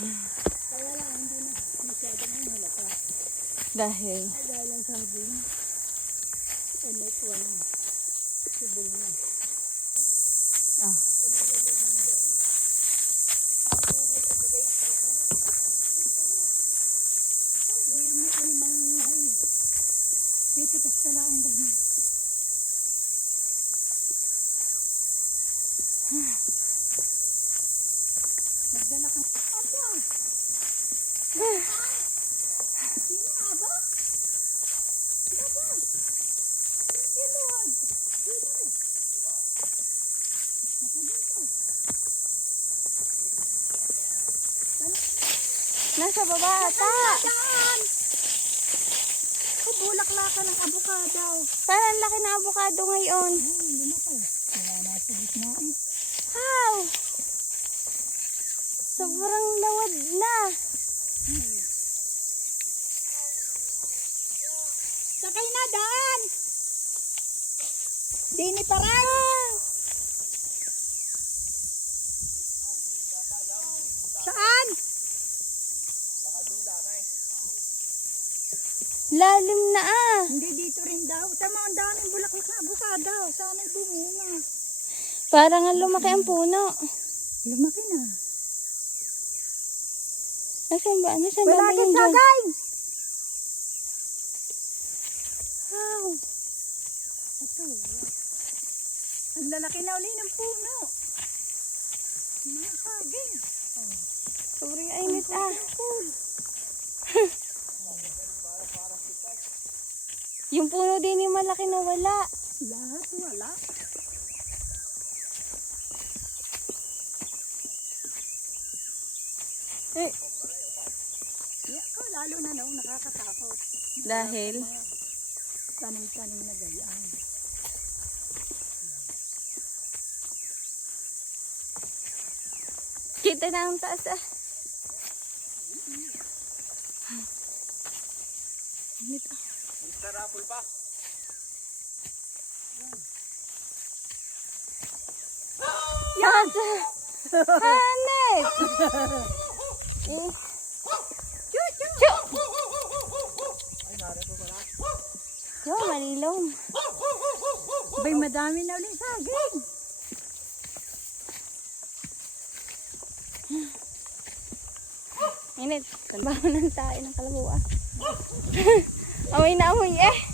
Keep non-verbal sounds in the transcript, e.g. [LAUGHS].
Lang, hindi na masyado na halata. Dahil, Dahil ang saging, ay may kuha na. Sibol na. ah. Titikas na lang ang ganyan. Magdala kang... Aba! Sino aba? Baba! Iluwag! Dito rin. Dito. nasa baba ata. Bulaklakan ng abukado. Parang laki na avocado ngayon. Ay, pa. Wala na sa gitna eh. How? Sobrang lawad na. Sakay na, daan! Dini paran! Saan? Lalim na ah. Hindi dito rin daw. Tama, ang daming bulaklak na abusado. Sana'y bumunga. Parang ang lumaki ang puno. Lumaki na. Nasaan ba? Nasaan ba Wala dyan? sagay! How? Ito. Ang lalaki na uli ng puno. Mga saging. Sobrang init ah. [LAUGHS] Yung puno din yung malaki na wala. Lahat wala. Eh, Yeah, oh, lalo na no, nakakatakot. dahil? Tanim-tanim na gayaan. Kita na ang taas ah. Init ah. Tarapol pa. Yes! [LAUGHS] Hanit! [LAUGHS] Yo, malilom. Bay, madami na ulit saging. Init. Trabaho ng tayo ng kalabaw [LAUGHS] ah. amoy na amoy eh.